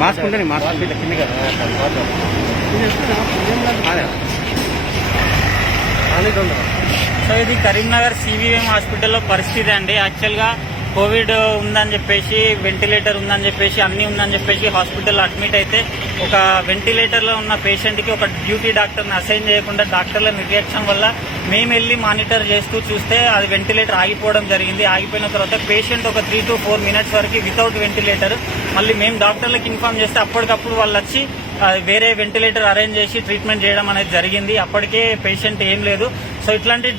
Mask ఉంటుంది mask. కింద కదా అదే. సో ఇది కరీంనగర్ సివిఎం హాస్పిటల్లో పరిస్థితి అండి. యాక్చువల్గా కోవిడ్ ఉందని చెప్పేసి వెంటిలేటర్ ఉందని చెప్పేసి అన్నీ ఉందని చెప్పేసి హాస్పిటల్లో అడ్మిట్ అయితే ఒక వెంటిలేటర్లో ఉన్న పేషెంట్కి ఒక డ్యూటీ డాక్టర్ని అసైన్ చేయకుండా డాక్టర్ల నిర్లక్ష్యం వల్ల మేము వెళ్ళి మానిటర్ చేస్తూ చూస్తే అది వెంటిలేటర్ ఆగిపోవడం జరిగింది. ఆగిపోయిన తర్వాత పేషెంట్ ఒక త్రీ టు ఫోర్ మినిట్స్ వరకు వితౌట్ వెంటిలేటర్ మళ్ళీ మేము డాక్టర్లకు ఇన్ఫార్మ్ చేస్తే అప్పటికప్పుడు వాళ్ళు వచ్చి వేరే వెంటిలేటర్ అరేంజ్ చేసి ట్రీట్మెంట్ చేయడం అనేది జరిగింది. అప్పటికే పేషెంట్ ఏం లేదు. సో ఇట్లాంటి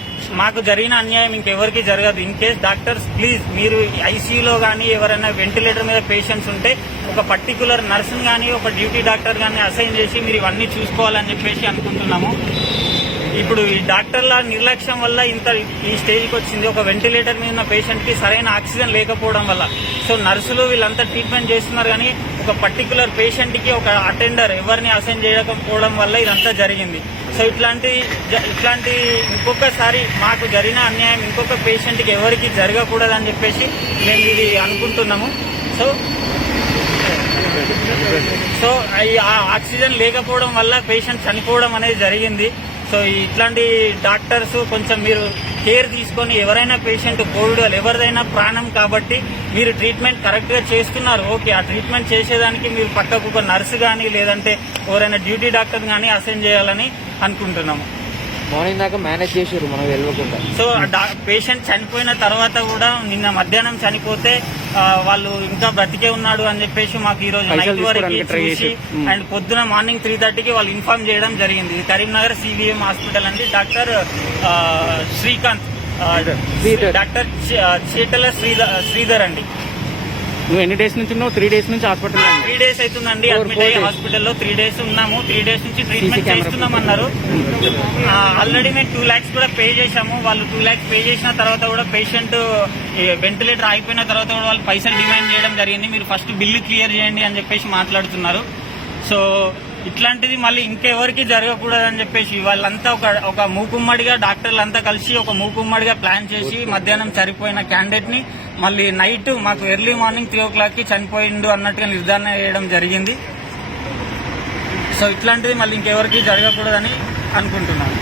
మాకు జరిగిన అన్యాయం ఇంకెవరికి జరగదు. ఇన్ కేస్ డాక్టర్స్ ప్లీజ్ మీరు ఐసీయూలో కానీ ఎవరైనా వెంటిలేటర్ మీద పేషెంట్స్ ఉంటే ఒక పర్టికులర్ నర్స్ని కానీ ఒక డ్యూటీ డాక్టర్ కానీ అసైన్ చేసి మీరు ఇవన్నీ చూసుకోవాలని చెప్పేసి అనుకుంటున్నాము. ఇప్పుడు ఈ డాక్టర్ల నిర్లక్ష్యం వల్ల ఇంత ఈ స్టేజ్కి వచ్చింది. ఒక వెంటిలేటర్ మీద ఉన్న పేషెంట్కి సరైన ఆక్సిజన్ లేకపోవడం వల్ల. సో నర్సులు వీళ్ళంతా ట్రీట్మెంట్ చేస్తున్నారు కానీ ఒక పర్టికులర్ పేషెంట్కి ఒక అటెండర్ ఎవరిని అసైన్ చేయకపోవడం వల్ల ఇదంతా జరిగింది. సో ఇట్లాంటి జ- ఇట్లాంటి ఇంకొకసారి మాకు జరిగిన అన్యాయం ఇంకొక పేషెంట్కి ఎవరికి జరగకూడదని చెప్పేసి మేము ఇది అనుకుంటున్నాము. సో సో ఈ ఆ ఆక్సిజన్ లేకపోవడం వల్ల పేషెంట్ చనిపోవడం అనేది జరిగింది. సో ఇట్లాంటి డాక్టర్స్ కొంచెం మీరు కేర్ తీసుకొని ఎవరైనా పేషెంట్ కోవిడ్ ఎవరిదైనా ప్రాణం కాబట్టి మీరు ట్రీట్మెంట్ కరెక్ట్గా చేస్తున్నారు ఓకే ఆ ట్రీట్మెంట్ చేసేదానికి మీరు పక్కకు ఒక నర్సు కానీ లేదంటే ఎవరైనా డ్యూటీ డాక్టర్ కానీ అసైన్ చేయాలని అనుకుంటున్నాము. మార్నింగ్ దాకా మేనేజ్ చేసారు మనం వెళ్ళకుండా. సో పేషెంట్ చనిపోయిన తర్వాత కూడా నిన్న మధ్యాహ్నం చనిపోతే వాళ్ళు ఇంకా బ్రతికే ఉన్నాడు అని చెప్పేసి మాకు ఈ రోజు నైట్ వరకు చూసి. అండ్ పొద్దున మార్నింగ్ త్రీ థర్టీకి వాళ్ళు ఇన్ఫార్మ్ చేయడం జరిగింది. కరీంనగర్ సివిఎం హాస్పిటల్ అండి. డాక్టర్ శ్రీకాంత్. డాక్టర్ చీటల శ్రీధర్ శ్రీధర్ అండి. నువ్వు ఎన్ని డేస్ నుంచి ఉన్నావు? త్రీ డేస్ నుంచి హాస్పిటల్ త్రీ డేస్ అవుతుందండి. అడ్మిట్ అయ్యి. హాస్పిటల్లో త్రీ డేస్ ఉన్నాము. త్రీ డేస్ నుంచి ట్రీట్మెంట్ చేస్తున్నాం అన్నారు. ఆల్రెడీ మేము టూ ల్యాక్స్ కూడా పే చేశాము. వాళ్ళు టూ ల్యాక్స్ పే చేసిన తర్వాత కూడా పేషెంట్ వెంటిలేటర్ ఆగిపోయిన తర్వాత కూడా వాళ్ళు పైసలు డిమాండ్ చేయడం జరిగింది. మీరు ఫస్ట్ బిల్లు క్లియర్ చేయండి అని చెప్పేసి మాట్లాడుతున్నారు. సో ఇట్లాంటిది మళ్ళీ ఇంకెవరికి జరగకూడదని చెప్పేసి వాళ్ళంతా ఒక ఒక మూకుమ్మడిగా డాక్టర్లు అంతా కలిసి ఒక మూకుమ్మడిగా ప్లాన్ చేసి మధ్యాహ్నం చనిపోయిన క్యాండిడేట్ని మళ్ళీ నైట్ మాకు ఎర్లీ మార్నింగ్ త్రీ ఓ క్లాక్కి చనిపోయిండు అన్నట్టుగా నిర్ధారణ చేయడం జరిగింది. సో ఇట్లాంటిది మళ్ళీ ఇంకెవరికి జరగకూడదని అనుకుంటున్నాను.